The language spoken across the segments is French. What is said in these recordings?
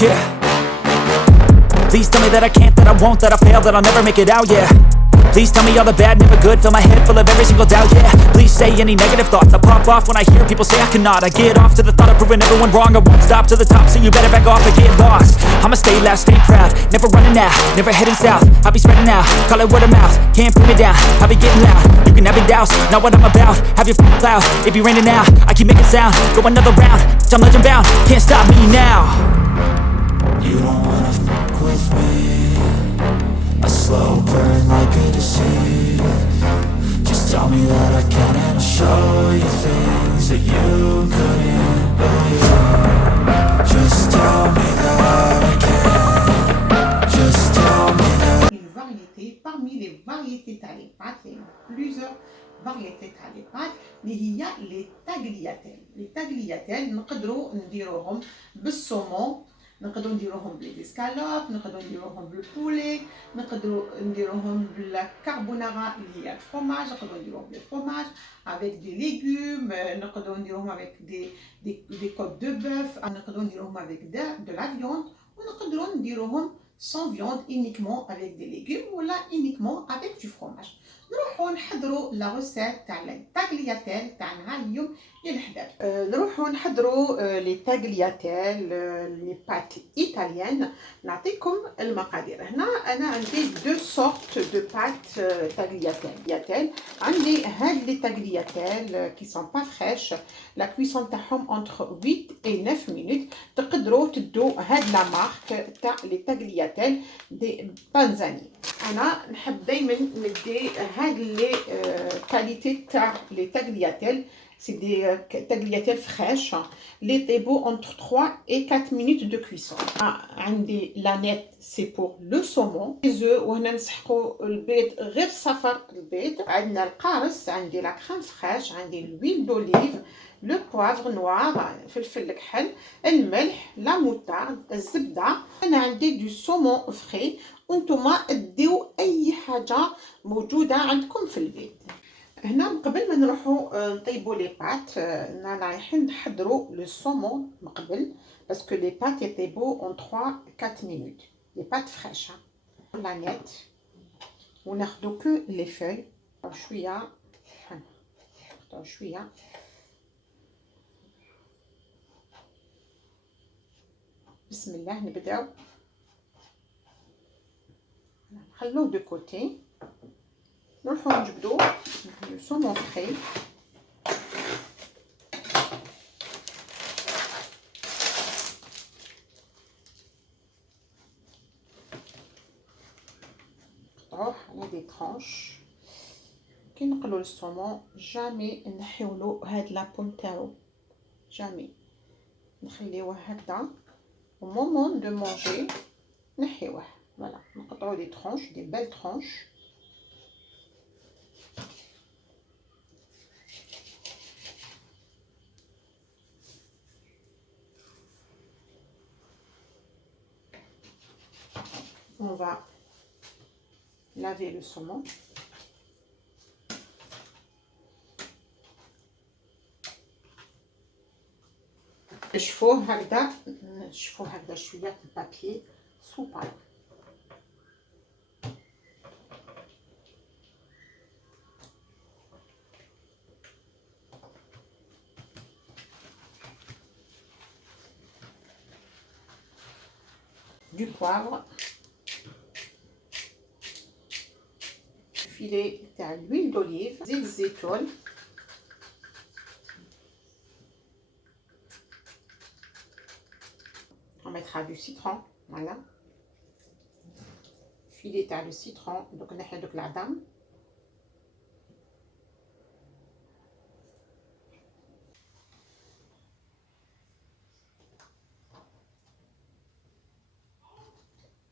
Yeah. Please tell me that I can't, that I won't, that I fail, that I'll never make it out, yeah. Please tell me all the bad, never good, fill my head full of every single doubt, yeah. Please say any negative thoughts, I pop off when I hear people say I cannot. I get off to the thought of proving everyone wrong, I won't stop to the top, so you better back off and get lost. I'ma stay loud, stay proud, never running out, never heading south. I'll be spreading out, call it word of mouth, can't put me down, I'll be getting loud. You can have your doubts, not what I'm about, have your cloud, it be raining now. I keep making sound, go another round, I'm legend bound, can't stop me now. You don't wanna fuck with me. A slow burn like a disease. Just tell me that I can and I'll show you things that you couldn't believe. Just tell me that I can. Just tell me that. Une variété parmi les variétés تاع les pâtes, il y a plusieurs variétés تاع les pâtes اللي هي les tagliatelles. Les tagliatelles نقدروا نديروهم بالصومون، نقدروا نديروهم بالاسكالوب، نقدروا نديروهم بالبولي، نقدروا نديروهم بالكربونارا اللي هي الفرomage، نقدروا نديروهم بالفرomage avec des légumes، نقدروا نديروهم avec des côtes de bœuf، نقدروا نديروهم avec de la viande، ونقدروا نديروهم sans viande, uniquement avec des légumes ou là uniquement avec du fromage. نروحوا نحضروا لا recette تاع لي tagliatelle تاعنا اليوم للحداد. نروحوا نحضروا لي tagliatelle لي بات ايطاليان. نعطيكم المقادير. هنا انا عندي دو سورت دو بات tagliatelle. عندي هاد لي tagliatelle qui sont pas fraîches. La cuisson تاعهم entre 8 et 9 minutes. تقدروا تدو هاد لا مارك تاع لي tagliatelle دي بانزاني. انا نحب دائما ندي هاد لي كاليتي تاع لي tagliatelle. C'est des tagliatelles fraîches. Les طيبوا entre 3 et 4 minutes de cuisson. عندي لانيت c'est pour le saumon. Les œufs وهنا نسحقوا البيض غير صفر البيض. عندنا القارص، عندي لا كريم فريش، عندي l'huile d'olive، لو بوافر نوار، فلفل الكحل، الملح، لا موتارد، الزبده. انا عندي دو سومون فري، وانتم ديو اي حاجه موجوده عندكم في البيت. هنا قبل ما نروحوا نطيبوا لي بات، رايحين نحضروا لو سومون من قبل باسكو لي بات يطيبوا اون 3 4 minutes. لي بات فريش لانيت، وناخذوا كو لي فوي شويه شويه. بسم الله نبداو. نخلوه دو كوتي. نروحو نجبدو لو سومون فري. نقطعوه على دي ترانش. كي نقلو السومون جامي نحيولو هاد لابول تاعو، جامي نخليوه هكذا au moment de manger نحيوه. voilà نقطعو دي ترانش، دي بيل ترانش. on va laver le saumon. نشفوه هكذا، نشفوه هكذا شويه في البابي سوبر. du poivre, filet تاع l'huile d'olive، زيت الزيتون، on mettra du citron. voilà filet تاع le citron. دوك نحيو دوك العظام.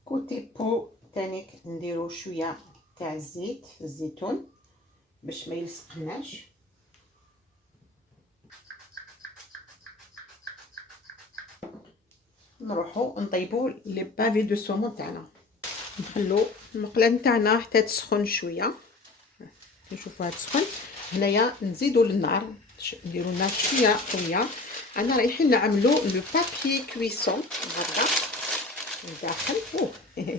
كوتي بو تانيك نديرو شويه تاع الزيت الزيتون باش ما يلصقناش. نروحو نطيبو لي بافي دو سومون تاعنا. نخلو المقله نتاعنا حتى تسخن شويه. نشوفوها تسخن. هنايا نزيدو النار، نديرو النار شويه قويه. انا رايحين نعملو لو بابي كويسون هكذا. الداخل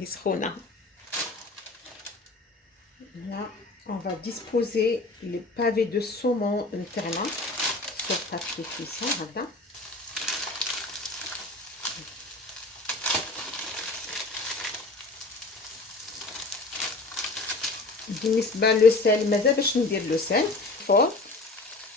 سخونه. Là, on va disposer les pavés de saumon نتاعنا sur le papier cuisson هذا. بالنسبه للسل ماذا باش ندير لو سل فور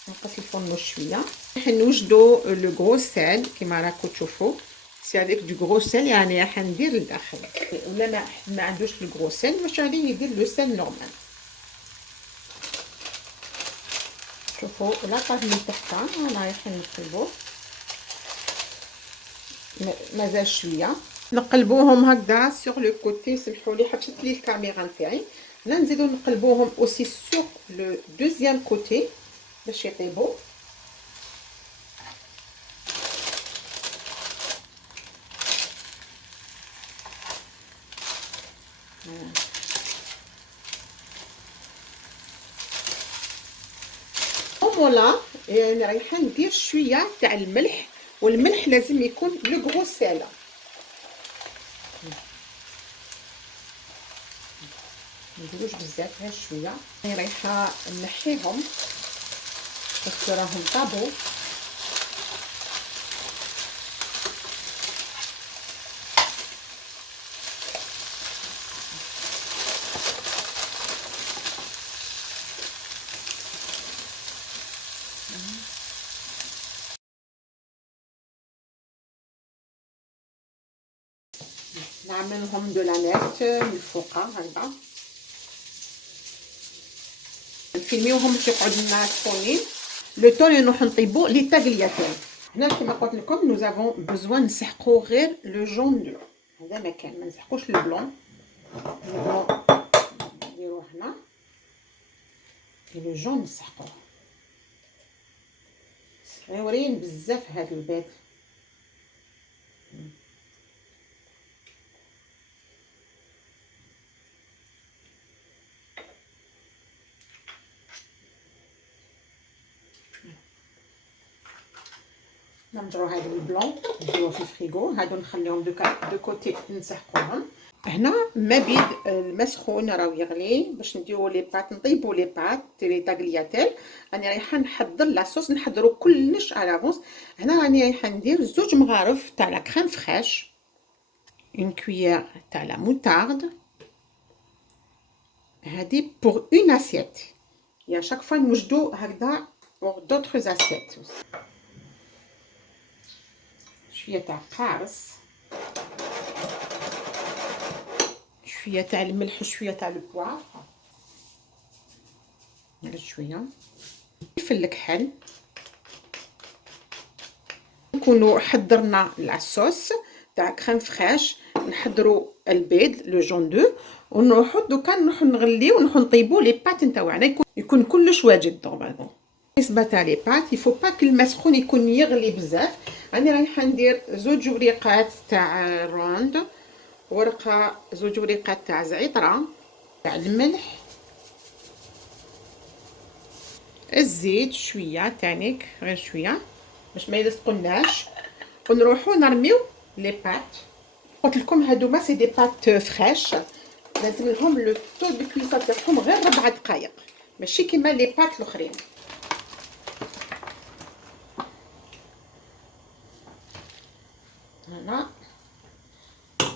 نقص الفرن شويه. راح نوجدوا لو غرو سل كيما راكم تشوفوا سي افيك دو غرو سل، يعني راح ندير لداخل. ولا ما عندوش لو غرو سل واش عليه يدير لو سل نورمال. شوفوا لاطاج من تحت انا رايح نقلبوه مازال شويه، نقلبوهم هكذا سور لو كوتي. سمحوا لي حبست لي الكاميرا نتاعي. نزيدو نقلبوهم اوسي سور لو دوزيام كوتي باش يطيبوا. ولا يعني رايحه ندير شويه تاع الملح، والملح لازم يكون لو غرو سالا. ما نديروش بزاف غير شويه. يعني رايحه نحيهم بس راهم طابوا. نعملهم دو لانيت من الفوق هكذا، نفيلميوهم باش يقعدوا لنا سخونين لو طون نروح نطيبوا لي تاغلياتين. هنا كما قلت لكم نو افون بوزوان نسحقوا غير لو جون دو، هذا ما كان ما نسحقوش لو بلون. نديروه هنا لو جون نسحقوه. صغيورين بزاف هاد البيض. نرجعو هاد البلون نديروه في الفريغو، هادو نخليهم دو كوتي نسحقوهم. هنا ما بيد المسخون راهو يغلي باش نديرو لي بات، نطيبو لي بات لي تاغلياتيل. راني رايحه نحضر لاصوص، نحضرو كلش على لافونس. هنا راني رايحه ندير 2 مغارف تاع لا كريم فريش، اون كويير تاع لا موتارد. هادي بور اون اسيت، يا شاك فوا نوجدو هكذا بور دوطخ اسيت. شويه تاع قارص، شويه تاع الملح وشويه تاع البوار، شويه فلفل الكحل. نكونوا حضرنا الصوص تاع كريم فريش، نحضروا البيض لو جون دو، ونروحوا دوكا نروحوا نغليو ونروحوا نطيبوا لي بات نتاعنا. يكون كلش واجد نورمالمون. بالنسبه تاع لي بات يفو با كو الماء سخون يكون يغلي بزاف. راني رايحه ندير 2 وريقات تاع روند، ورقه 2 وريقات تاع زعتره، تاع الملح، الزيت شويه تانيك غير شويه باش ما يلصقوناش، ونروحو نرميو لي بات. قلت لكم هادوما سي دي بات فريش، لازم لهم لو طو دو كويسون تاعهم غير 4 دقائق، ماشي كيما لي بات الاخرين. هنا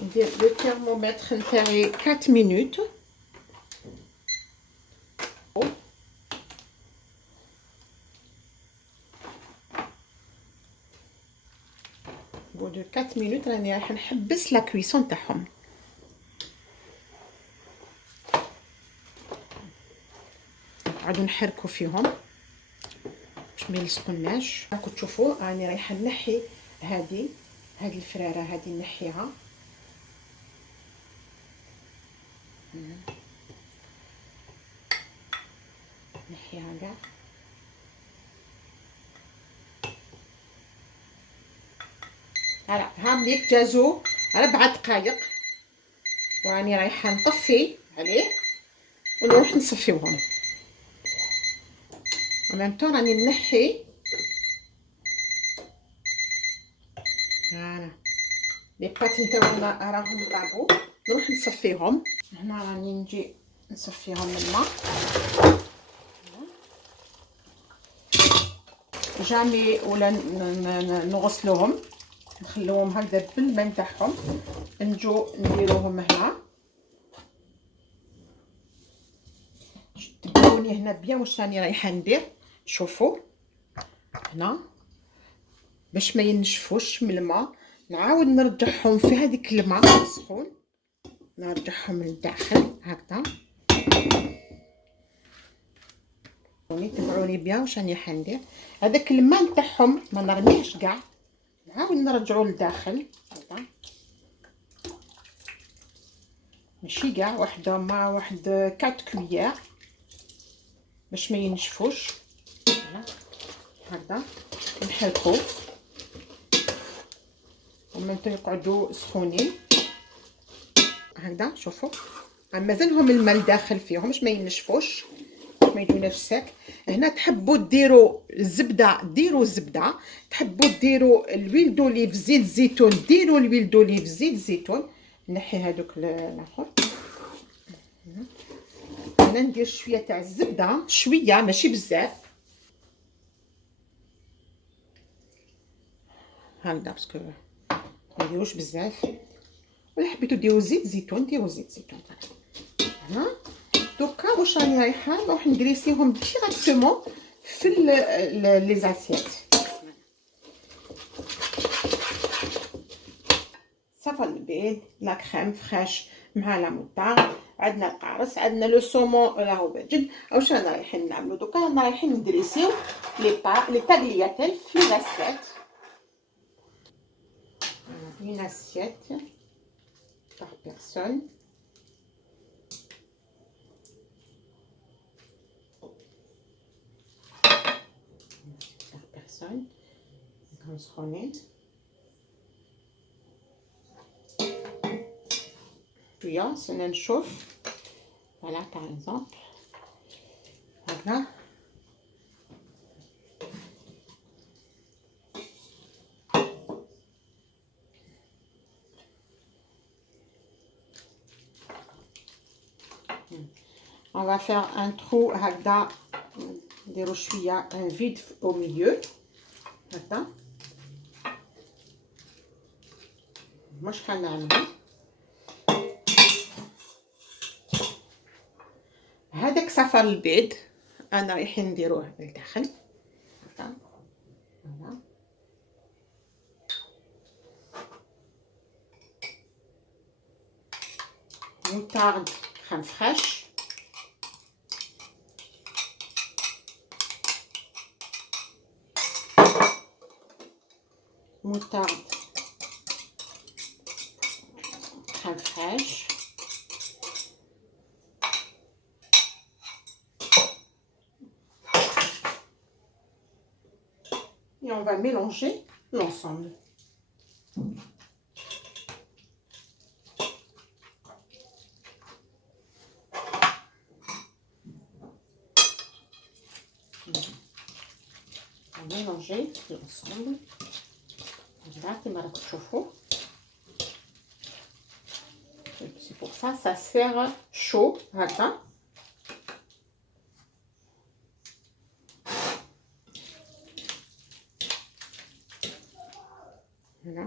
ندير لو تيرمومتر نتاعي 4 مينوت. بودو 4 مينوت راني راح نحبس لا كويسون تاعهم. نقعدو نحركو فيهم باش ما يلصقوناش. راكم تشوفوا راني رايحه نحي هذه الفراره، هذه نحيها. نحيها كاع. هلا هامليك جازو 4 دقائق، وراني رايحه نطفي عليه ونروح نصفيوهم. ومامتو راني نحي. فوالا لي بات نتاعنا راهم طابو، نروح نصفيهم. هنا راني نجي نصفيهم من الماء. جامي ولا نغسلوهم، نخلوهم هكذا بالماء نتاعهم، نجو نديروهم هنا. تبعوني هنا بيان واش راني رايحه ندير. شوفوا هنا باش ما ينشفوش من الماء، نعاود نرجعهم في هذيك الماء سخون، نرجعهم للداخل هكذا. تبعوني بيان واش راني حندير. هذاك الماء نتاعهم ما نرميهش كاع، نعاود نرجعو للداخل هكذا، ماشي كاع وحده مع واحد 4 كويير باش ما ينشفوش. هكذا نحرقو ومنتو يقعدوا سخونين هكذا. شوفوا مازالهم الماء داخل فيهم باش ما ينشفوش، ما يجوناش ساك. هنا تحبوا ديروا الزبده ديروا الزبده، تحبوا ديروا الويل دوليف زيت زيتون ديروا الويل دوليف زيت زيتون. نحي هذوك الاخر. انا ندير شويه تاع الزبده، شويه ماشي بزاف هكذا، باسكو ما نديروش بزاف. ولا حبيتو ديروا زيت زيتون ديروا زيت زيتون. هنا دوكا واش راني رايحه نروح ندريسيهم ديريكتومون في لي زاسيات. صافا البيض، لا كريم فريش مع لا موطار، عندنا القارص، عندنا لو سومون راهو واجد. واش رانا رايحين نعملو دوكا؟ رانا رايحين ندريسيو لي طاغلياتيل في لاسيات. une assiette par personne. Par personne. Transformer. Puis c'est une chauffe. Voilà par exemple. Voilà. On va faire un trou هكذا، نديرو شويه un vide au milieu هكذا. مش حنعمل هذاك صفر البيض، انا رايحين نديروه للداخل هكذا. فوالا moutarde crème fraîche. Moutarde crème fraîche. Et on va mélanger l'ensemble. On va mélanger l'ensemble. Voilà, كما راكم تشوفوا. C'est pour ça ça sert chaud هكذا. Voilà.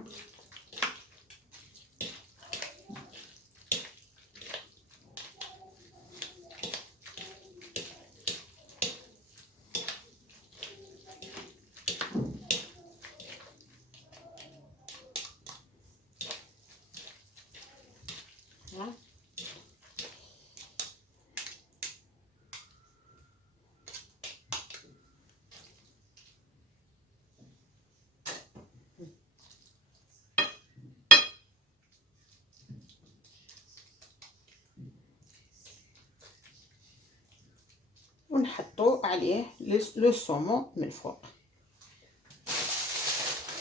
Voilà. ونحطو عليه لو سومون من الفوق.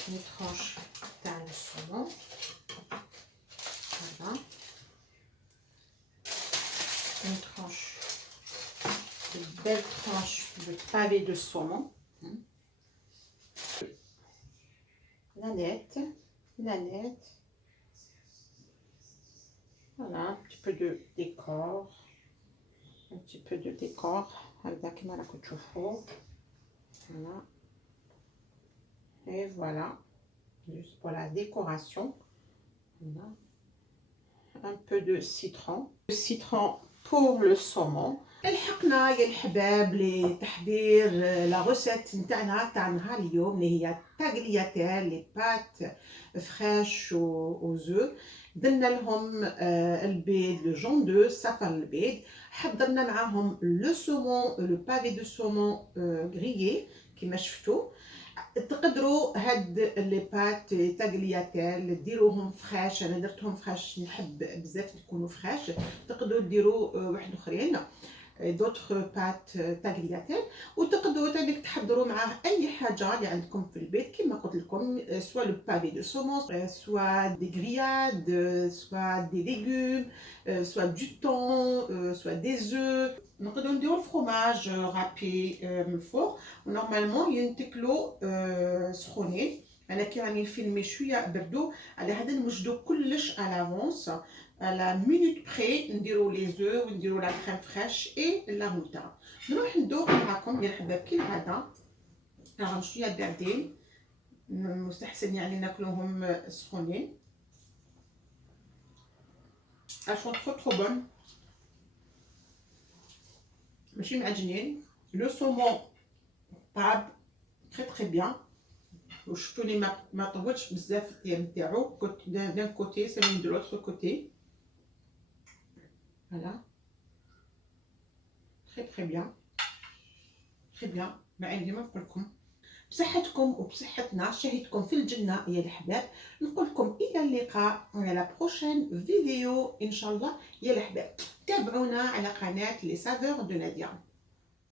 une tranche تاع لو سومون هذا، une tranche de belle tranche de pavé de saumon. Nanette, nanette, un petit peu de décor. Un petit peu de décor. هكذا كما راكم تشوفوا. Voilà. Et voilà. Juste pour la décoration. Voilà. Un peu de citron. Le citron pour le saumon. الحقنا يا الحباب لتحضير لا روسيت نتاعنا تاع نهار اليوم اللي هي تاغلياتيل لي بات فريش او زو. درنا لهم البيض لو جون دو صفر البيض. حضرنا معاهم لو سومون لو بافي دو سومون غريي كيما شفتوا. تقدروا هاد لي بات تاغلياتيل ديروهم فريش. انا درتهم فريش نحب بزاف يكونوا فريش. تقدروا ديروا واحد اخرين دوطخ بات تاغلياتيل. وتقدروا تانيك تحضروا معاه اي حاجه اللي عندكم في البيت كما قلت لكم سوا لو بافي دو سومون سوا دي غرياد سوا دي ليغوم سوا دو طون سوا دي زو. نقدروا نديروا الفرomage رابي من الفوق ونورمالمون ينتكلوا سخونين. انا كي راني نفيلمي شويه بردوا على هذا نوجدوا كلش على لافونس على مينوت بري. نديروا لي زو ونديروا لا كريم فريش اي لا موتا. نروح ندوق معكم يا الحباب كي العاده. راهم شويه باردين مستحسن يعني ناكلوهم سخونين. اشون ترو بون ماشي معجنين. لو سومون طاب تري بيان. وشفتوني ما طولتش بزاف نتاعو دان كوتي سامي دو لوتر كوتي. فوالا تري بيان تري بيان. ما عندي ما نقولكم بصحتكم وبصحتنا. شهيتكم في الجنه يا الحباب. نقول لكم الى اللقاء على لا بروشين فيديو ان شاء الله يا الحباب. تابعونا على قناه لي سافور دو ناديه.